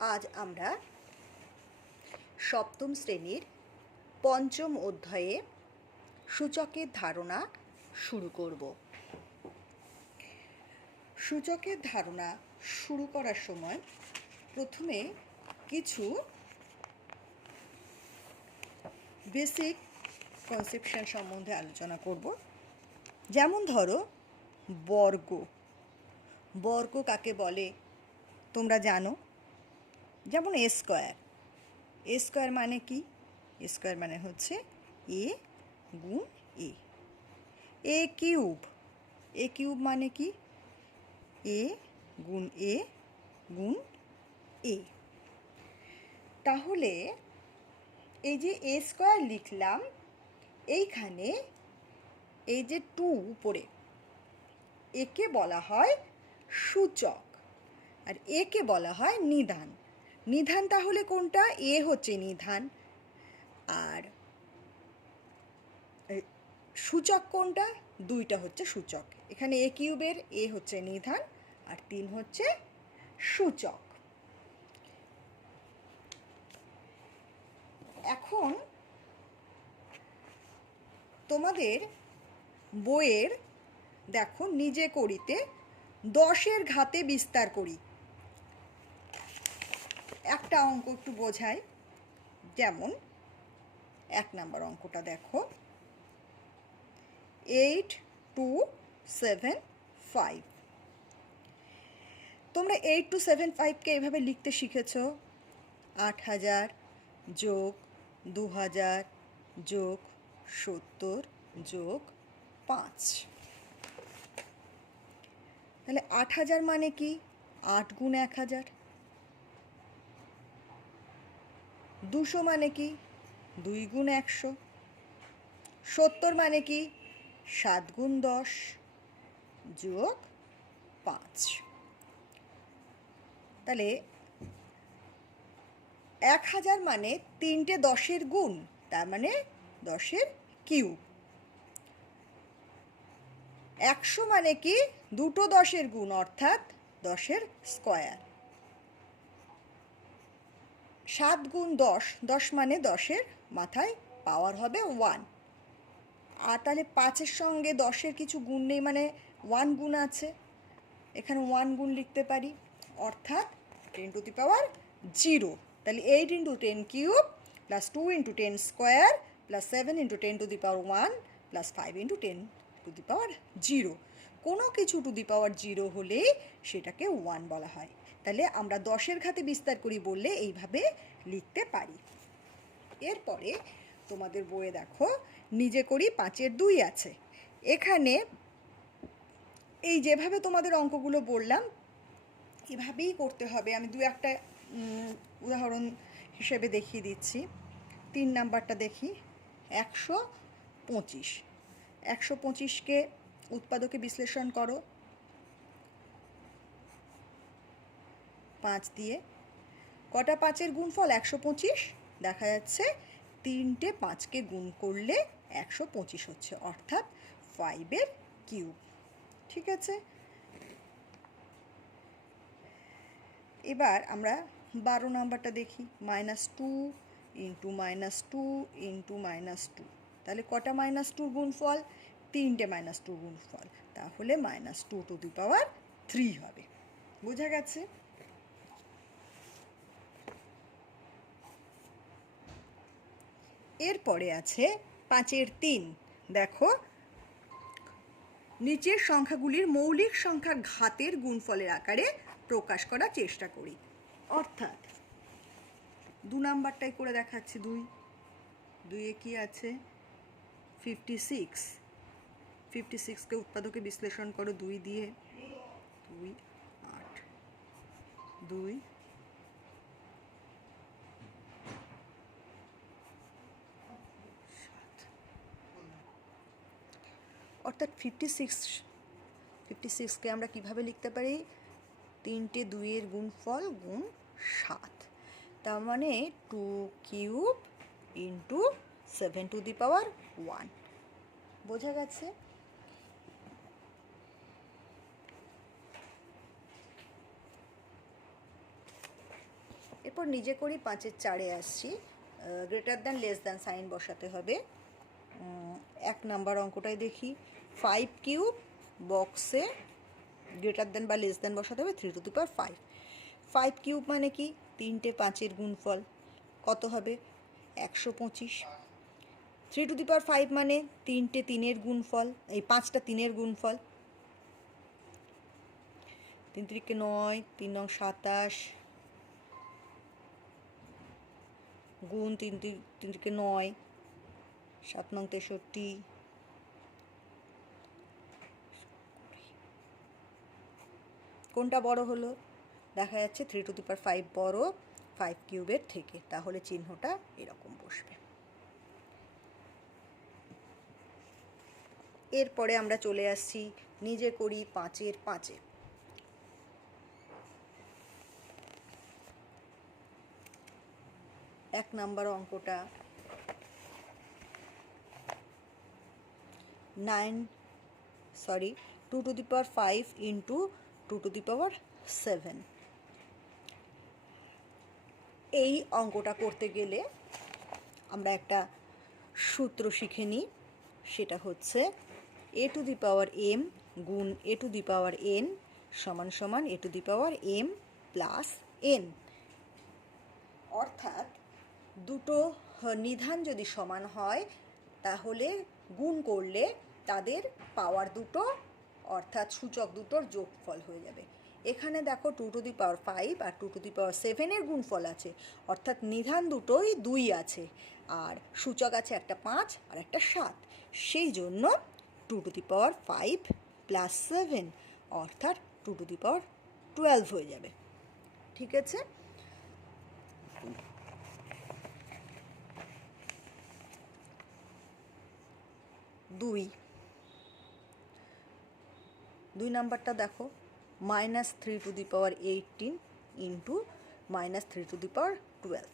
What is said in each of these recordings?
আজ আমরা সপ্তম শ্রেণীর পঞ্চম অধ্যায়ে সূচকের ধারণা শুরু করব। সূচকের ধারণা শুরু করার সময় প্রথমে কিছু বেসিক কনসেপশন সম্বন্ধে আলোচনা করব। যেমন ধরো বর্গ। বর্গ কাকে বলে তোমরা জানো? যেমন এ স্কোয়ার। এ স্কোয়ার মানে কি? এ স্কোয়ার মানে হচ্ছে এ গুণ এ। এ কিউব। এ কিউব মানে কি? এ গুণ এ গুণ এ। তাহলে এই যে এ স্কোয়ার লিখলাম, এইখানে এই যে 2 উপরে, একে বলা হয় সূচক আর একে বলা হয় নিধান। নিধান তাহলে কোনটা? এ হচ্ছে নিধান। আর সূচক কোনটা? দুইটা হচ্ছে সূচক। এখানে এ কিউবের এ হচ্ছে নিধান আর 3 হচ্ছে সূচক। এখন তোমাদের বইয়ের দেখো নিজে করিতে 10-এর ঘাতে বিস্তার করি একটা অঙ্ক একটু বোঝায়। যেমন 1 নম্বর অঙ্কটা দেখো, 8275। তোমরা 8275কে এভাবে লিখতে শিখেছো, 8000 যোগ 2000 যোগ 70 যোগ 5। তাহলে 8000 মানে কি? 8 গুণ 1000। 200 মানে কি? 2 গুণ 100। 70 মানে কি? 7 গুণ 10 যোগ 5। তাহলে 1000 মানে 3টে 10-এর গুণ, তার মানে 10-এর কিউব। 100 মানে কি? 2টো 10-এর গুণ, অর্থাৎ 10-এর স্কোয়ার। 7 গুণ 10, 10 মানে 10-এর মাথায় পাওয়ার হবে 1। আর তাহলে 5-এর সঙ্গে 10-এর কিছু গুণ নেই, মানে 1 গুণ আছে, এখানে 1 গুণ লিখতে পারি, অর্থাৎ 10 টু দি পাওয়ার 0। তাহলে 8 into 10 cube plus 2 into 10 square plus 7 into 10 to the power 1 plus 5 into 10 to the power 0। কোনো কিছু টু দি পাওয়ার 0 হলেই সেটাকে 1 বলা হয়। তাহলে আমরা 10-এর ঘাতে বিস্তার করি বললে এইভাবে লিখতে পারি। এরপরে তোমাদের বইয়ে দেখো নিজে করি 5-এর 2 আছে। এখানে এই যেভাবে তোমাদের অঙ্কগুলো বললাম এভাবেই করতে হবে। আমি 2-একটা উদাহরণ হিসেবে দেখিয়ে দিচ্ছি। 3 নাম্বারটা দেখি, 125। 125কে উৎপাদকে বিশ্লেষণ করো 5 দিয়ে। কটা 5-এর গুণফল? 125। দেখা যাচ্ছে 3টে 5কে গুণ করলে 125 হচ্ছে, অর্থাৎ 5-এর কিউব। ঠিক আছে, এবার আমরা 12 নাম্বারটা দেখি, -2 ইন্টু -2 ইন্টু -2। তাহলে কটা -2 গুণফল? 3টে -2 গুণফল, তাহলে -2 টু দি পাওয়ার 3 হবে। বোঝা গেছে? এরপরে আছে 5-এর 3। দেখো নিচের সংখ্যাগুলির মৌলিক সংখ্যা ঘাতের গুণফলের আকারে প্রকাশ করার চেষ্টা করি। অর্থাৎ 2 নাম্বারটাই করে দেখাচ্ছি। 2-এ কি আছে? 56। 56কে উৎপাদকে বিশ্লেষণ করো 2 দিয়ে। 2 8 2 7, অর্থাৎ 56কে আমরা কিভাবে লিখতে পারি? 3টে 2-এর গুণফল গুণ 7, তার মানে 2 cube into 7 to the power 1। বোঝা গেছে? এরপর নিজে করি 5-এর 4-এ আসছি। Greater than less than sign বসাতে হবে। 1 নাম্বার অঙ্কটায় দেখি 5 কিউব বক্সে গ্রেটার দ্যান বা লেস দ্যান বসাতে হবে 3 টু দি পাওয়ার 5। 5 কিউব মানে কি 3টে 5-এর গুণফল, কত হবে 125। 3 টু দি পাওয়ার 5 মানে 3টে 3-এর গুণফল, এই 5টা 3-এর গুণফল। 3 3 9, 3 9 27 গুণ 3 3 9, 7 9 63। কোনটা বড় হলো? দেখা যাচ্ছে 3 টু দি পাওয়ার 5 বড় 5 কিউবের থেকে, তাহলে চিহ্নটা এরকম বসবে। এরপরে আমরা চলে আসছি নিজে করি 5-এর 5-এ। এক নাম্বার অঙ্কটা 2 to the power 5 into 2 to the power 7। এই অঙ্কটা করতে গেলে আমরা একটা সূত্র শিখে নিই, সেটা হচ্ছে a to the power m গুণ a to the power n সমান সমান a to the power m plus n। অর্থাৎ দুটো নিধান যদি সমান হয় তাহলে গুণ করলে তাদের পাওয়ার দুটো অর্থাৎ সূচক দুটোর যোগফল হয়ে যাবে। এখানে দেখো 2 to the power 5 R 2 to the পাওয়ার 7-এর গুণফল আছে, অর্থাৎ নিধান দুটোই 2 আছে, আর সূচক আছে একটা 5 আর একটা 7। সেই জন্য 2 টু দি পাওয়ার 5 প্লাস 7 অর্থাৎ 2 টু দি পাওয়ার 12 হয়ে যাবে। ঠিক আছে, দুই নাম্বারটা দেখো -3 to the power 18 into -3 to the power 12।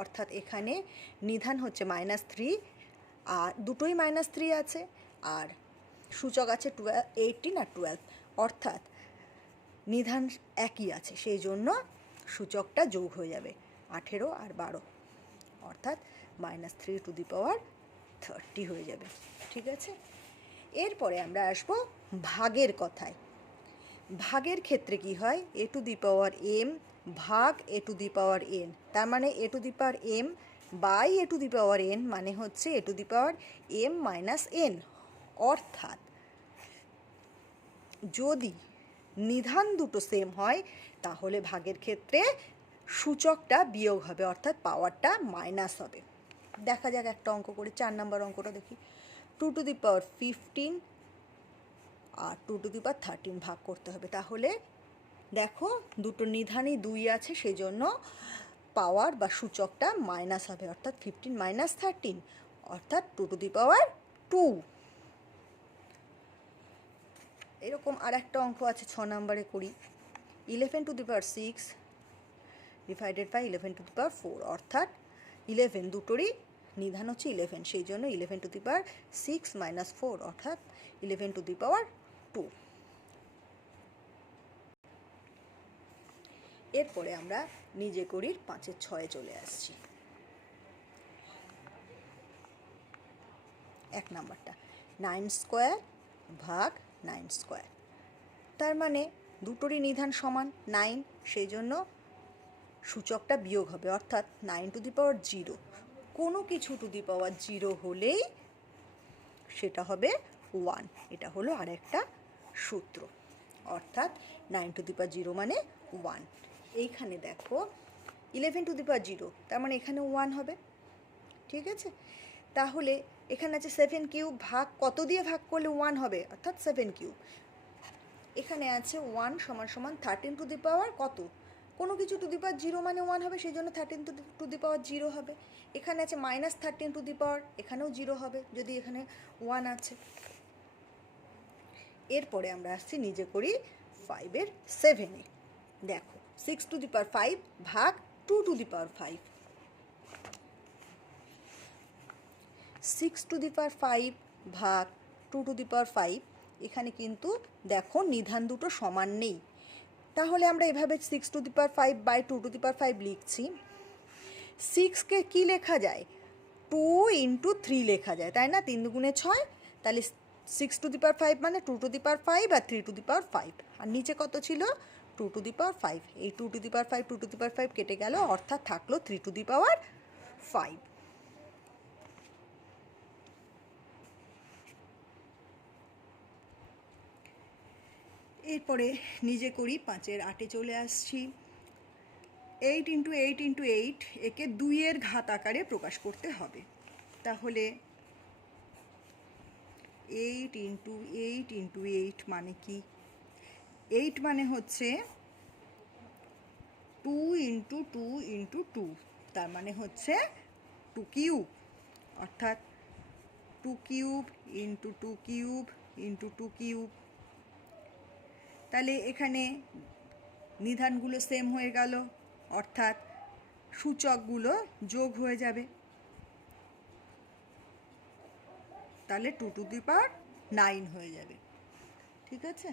অর্থাৎ এখানে নিধান হচ্ছে -3 আর দুটোই -3 আছে, আর সূচক আছে 18 আর 12, অর্থাৎ নিধান একই আছে, সেই জন্য সূচকটা যোগ হয়ে যাবে 18 আর 12, অর্থাৎ -3 টু দি পাওয়ার 30 হয়ে যাবে। ঠিক আছে, এরপরে আমরা আসবো ভাগের কথায়। ভাগের ক্ষেত্রে কি হয়, a to the power m ভাগ a to the power n, তার মানে a to the power m by a to the power n মানে হচ্ছে a to the power m minus n। অর্থাৎ যদি নিধান দুটো সেম হয় তাহলে ভাগের ক্ষেত্রে সূচকটা বিয়োগ হবে, অর্থাৎ পাওয়ারটা মাইনাস হবে। দেখা যাক একটা অঙ্ক করে, 4 নাম্বার অঙ্কটা দেখি। 2 to the power 15 R 2 to the পাওয়ার 13 ভাগ করতে হবে। তাহলে দেখো দুটো নিধানই 2 আছে, সেই জন্য পাওয়ার বা সূচকটা মাইনাস হবে, অর্থাৎ 15 মাইনাস 13 অর্থাৎ 2 টু দি পাওয়ার 2। এরকম আর একটা অঙ্ক আছে 6 নাম্বারে করি। 11 to the power 6 divided by 11 to the power 4, অর্থাৎ 11 দুটোরই নিধান হচ্ছে 11, সেই জন্য 11 টু দি পাওয়ার 6 মাইনাস 4 অর্থাৎ 11 টু দি পাওয়ার 2। এরপরে আমরা নিজে করি 5-এর 6-এ চলে আসছি। এক নাম্বারটা 9 স্কোয়ার ভাগ 9 স্কোয়ার, তার মানে দুটোরই নিধান সমান 9, সেই জন্য সূচকটা বিয়োগ হবে, অর্থাৎ 9 টু দি পাওয়ার 0। কোনো কিছু টু দি পাওয়ার 0 হলেই সেটা হবে 1। এটা হলো আরেকটা সূত্র, অর্থাৎ 9 টু দি পাওয়ার 0 মানে 1। এইখানে দেখো 11 টু দি পাওয়ার 0, তার মানে এখানে 1 হবে। ঠিক আছে, তাহলে এখানে আছে 7 কিউব, ভাগ কত দিয়ে ভাগ করলে 1 হবে, অর্থাৎ 7 কিউব। এখানে আছে 1 সমান সমান 13 টু দি পাওয়ার কত, কোনো কিছু টু দি পাওয়ার 0 মানে 1 হবে, সেই জন্য 13 টু দি পাওয়ার 0 হবে। এখানে আছে -13 টু দি পাওয়ার, এখানেও 0 হবে যদি এখানে 1 আছে। এরপরে আমরা আসছি নিজে করি 5-এর 7-এ। দেখো 6 টু দি পাওয়ার 5 ভাগ 2 to the power 5। 6 two the power 5 ভাগ 2 টু দি পাওয়ার 5, এখানে কিন্তু দেখো নিধান দুটো সমান নেই, তাহলে আমরা এভাবে 6^5 বাই 2^5 লিখছি। 6কে কি লেখা যায়? 2 × 3 লেখা যায়, তাই না? 3 দুগুণে 6, তাহলে 6^5 মানে 2^5 আর 3^5। আর নিচে কত ছিল? 2^5। এই 2^5 2^5 কেটে গেল, অর্থাৎ থাকলো 3^5। এরপরে নিজে করি, 5-এর 8-এ চলে আসছি। 8 × 8 × 8 একে 2-এর ঘাত আকারে প্রকাশ করতে হবে। তাহলে 8 × 8 × 8 মানে কি? 8 মানে হচ্ছে 2 × 2 × 2, তার মানে হচ্ছে 2 কিউব, অর্থাৎ 2 কিউব × 2 কিউব × 2 কিউব। তাহলে এখানে নিধানগুলো সেম হয়ে গেল, অর্থাৎ সূচকগুলো যোগ হয়ে যাবে। তাহলে 2^9 হয়ে যাবে। ঠিক আছে?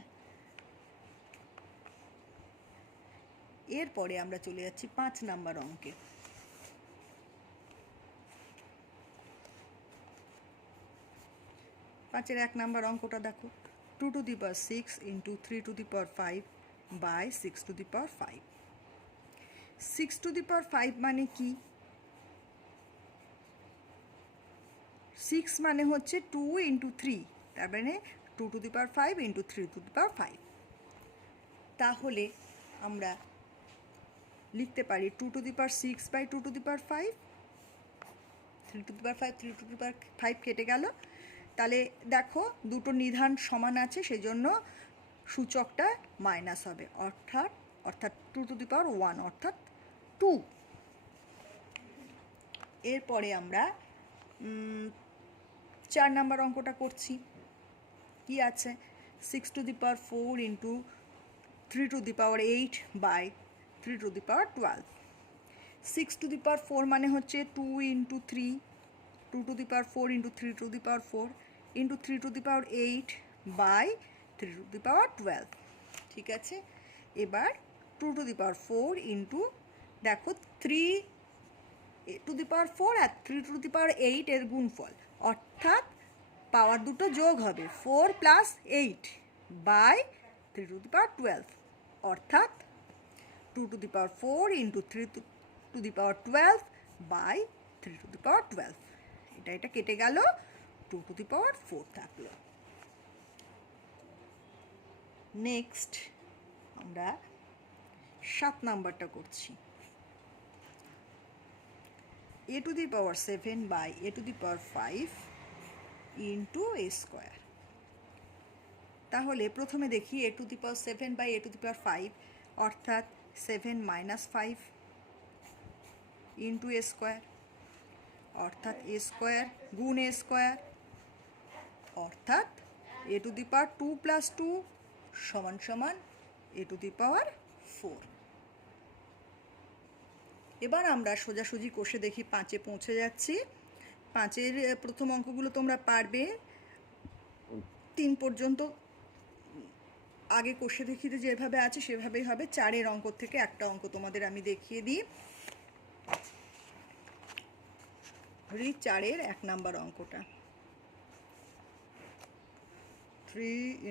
এরপরে আমরা চলে যাচ্ছি 5 নাম্বার অঙ্কে। 5-এর 1 নাম্বার অঙ্কটা দেখো। 2^6 × 3^5 বাই 6^5। 6^5 মানে কি? 6 মানে হচ্ছে 2 × 3, তার মানে 2^5 × 3^5। তাহলে আমরা লিখতে পারি 2^6 বাই 2^5। 3^5 3^5 কেটে গেল। তাহলে দেখো দুটো নিধান সমান আছে, সেই জন্য সূচকটা মাইনাস হবে, অর্থাৎ 2^1 অর্থাৎ 2। এরপরে আমরা 4 নাম্বার অঙ্কটা করছি। কি আছে? 6^4 × 3^8 বাই 3^12। 6^4 মানে হচ্ছে 2 × 3, 2^4 × 3^4 × 3^8 বাই 3^12। ঠিক আছে? এবার 2^4 × দেখো 3^4 আর 3^8 এর গুণফল, অর্থাৎ পাওয়ার দুটো যোগ হবে, 4 + 8 বাই 3^12, অর্থাৎ 2^4 × 3^12 বাই 3^12। এটা কেটে গেল, 2^4 থাকলো। নেক্সট আমরা 7 নাম্বারটা করছি। a⁴ by a⁵ × a²। তাহলে প্রথমে দেখি a⁴ বাই a⁵, অর্থাৎ 7 - 5 × a², অর্থাৎ a² গুণ a², অর্থাৎ a⁴ 2 + 2 = a⁴। এবার আমরা সোজাসুজি কষে দেখি, 5-এ পৌঁছে যাচ্ছি। 5-এর প্রথম অঙ্কগুলো তোমরা পারবে, 3 পর্যন্ত আগে কষে দেখিতে যেভাবে আছে সেভাবেই হবে। 4-এর অঙ্ক থেকে একটা অঙ্ক তোমাদের আমি দেখিয়ে দিই। 4-এর 1 নাম্বার অঙ্কটা, 3 ×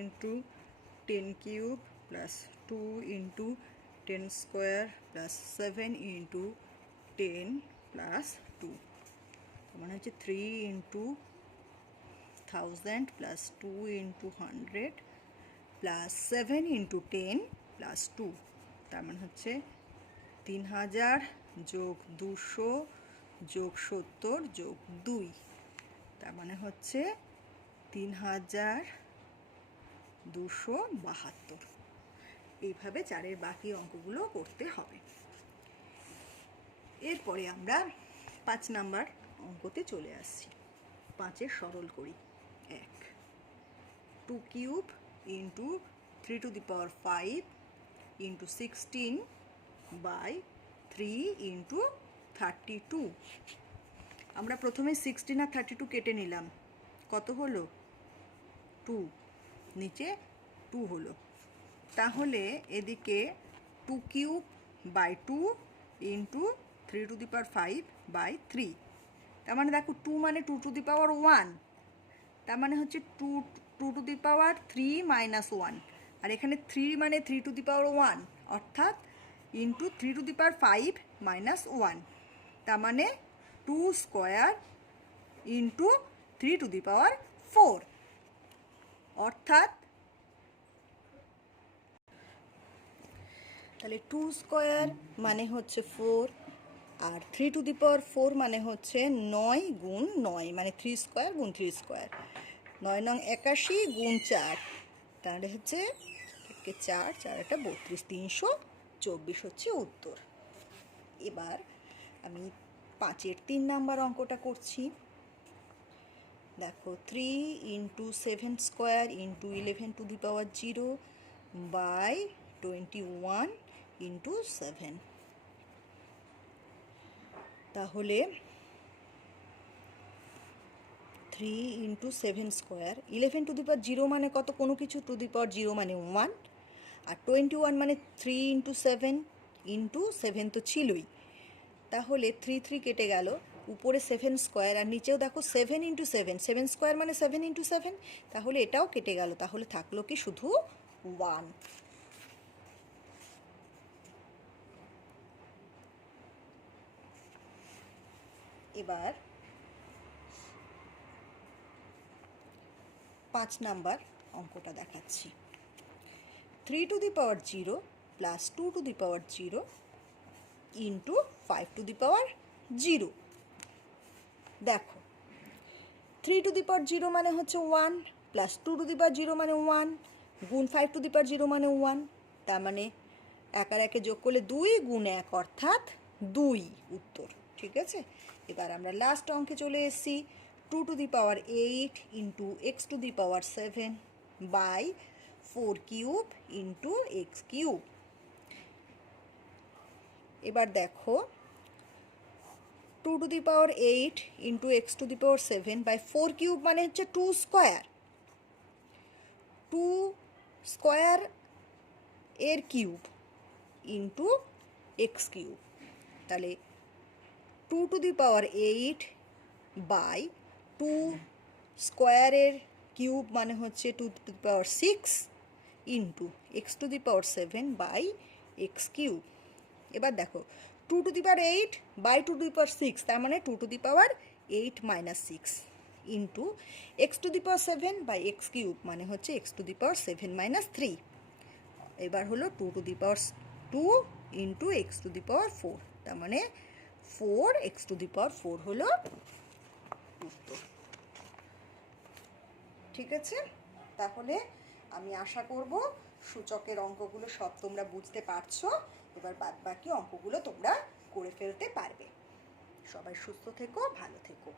10³ + 2 × 10² + 7 × 10 + 2, মানে হচ্ছে 3 × 1000 + 2 × 100 + 7 × 10 + 2, তার মানে হচ্ছে 3000 + 200 + 70 + 2, তার মানে হচ্ছে 3272। এইভাবে 4-এর বাকি অঙ্কগুলো করতে হবে। এরপরে আমরা 5 নাম্বার অঙ্কতে চলে আসছি। 5-এর সরল করি। 1 2³ × 3^5 × 16 বাই 3 × 32। আমরা প্রথমে 16 আর 32 কেটে নিলাম, কত হলো? 2, নিচে 2 হলো। তাহলে এদিকে 2 cube by 2 into 3 to the power 5 by 3। তার মানে দেখো 2 মানে 2 টু দি পাওয়ার 1, তার মানে হচ্ছে 2 টু দি পাওয়ার 3 মাইনাস 1, আর এখানে 3 মানে 3 টু দি পাওয়ার 1 অর্থাৎ into 3 to the power 5 minus 1, তার মানে 2 square into 3 to the power 4, অর্থাৎ তাহলে 2 স্কোয়ার মানে হচ্ছে 4 আর 3 টু দি পাওয়ার 4 মানে হচ্ছে 9 গুণ 9, মানে 3 স্কোয়ার গুণ 3 স্কোয়ার, 9 নং 81 গুণ 4, তাহলে হচ্ছে 4 4 এটা 32, 324 হচ্ছে উত্তর। এবার আমি 5-এর 3 নাম্বার অঙ্কটা করছি। দেখো 3 into 7 square into 11 to the power 0 by 21 into 7, তাহলে 3 into 7 square, 11 to the power 0 মানে কত, কোনো কিছু টু দি পাওয়ার 0 মানে 1, আর 21 মানে 3 ইন্টু 7 ইন্টু 7 তো ছিলই, তাহলে 3 3 কেটে গেল, উপরে 7 স্কোয়ার আর নিচেও দেখো 7 ইন্টু 7, 7 স্কোয়ার মানে 7 ইন্টু 7, তাহলে এটাও কেটে গেল, তাহলে থাকলো কি শুধু 1। এবার 5 নাম্বার অঙ্কটা দেখাচ্ছি। 3 to the power 0 plus 2 to the power 0 into 5 to the power 0। দেখো 3 টু দি পাওয়ার 0 মানে হচ্ছে 1, প্লাস 2 টু দি পাওয়ার 0 মানে 1, গুণ 5 টু দি পাওয়ার 0 মানে 1, তার মানে এক আর একে যোগ করলে 2 গুণ 1 অর্থাৎ 2 উত্তর। ঠিক আছে, এবার আমরা লাস্ট অঙ্কে চলে এসেছি। 2 to the power 8 into x to the power 7 by 4 cube into x cube. এবার দেখো 2 to the power 8 into x to the power 7 by 4 cube মানে হচ্ছে 2 স্কোয়ার, 2 স্কোয়ার এর কিউব ইন্টু এক্স কিউব, তাহলে 2 টু দি পাওয়ার 8 বাই 2 স্কোয়ারের cube মানে হচ্ছে 2 to the power 6 into x to the power 7 by x cube. এবার দেখো 2 to the power 8 by 2 to the power 6, তার মানে 2 to the power 8 minus 6 into x to the power 7 by x cube মানে হচ্ছে x to the power 7 minus 3। এবার হলো 2 to the power 2 into x to the power 4, তার মানে 4 x to the power 4 হলো উত্তর। ঠিক আছে, তাহলে আমি আশা করব সূচকের অঙ্কগুলো সব তোমরা বুঝতে পারছো। এবার বাদ বাকি অঙ্কগুলো তোমরা করে ফেলতে পারবে। সবাই সুস্থ থেকো, ভালো থেকো।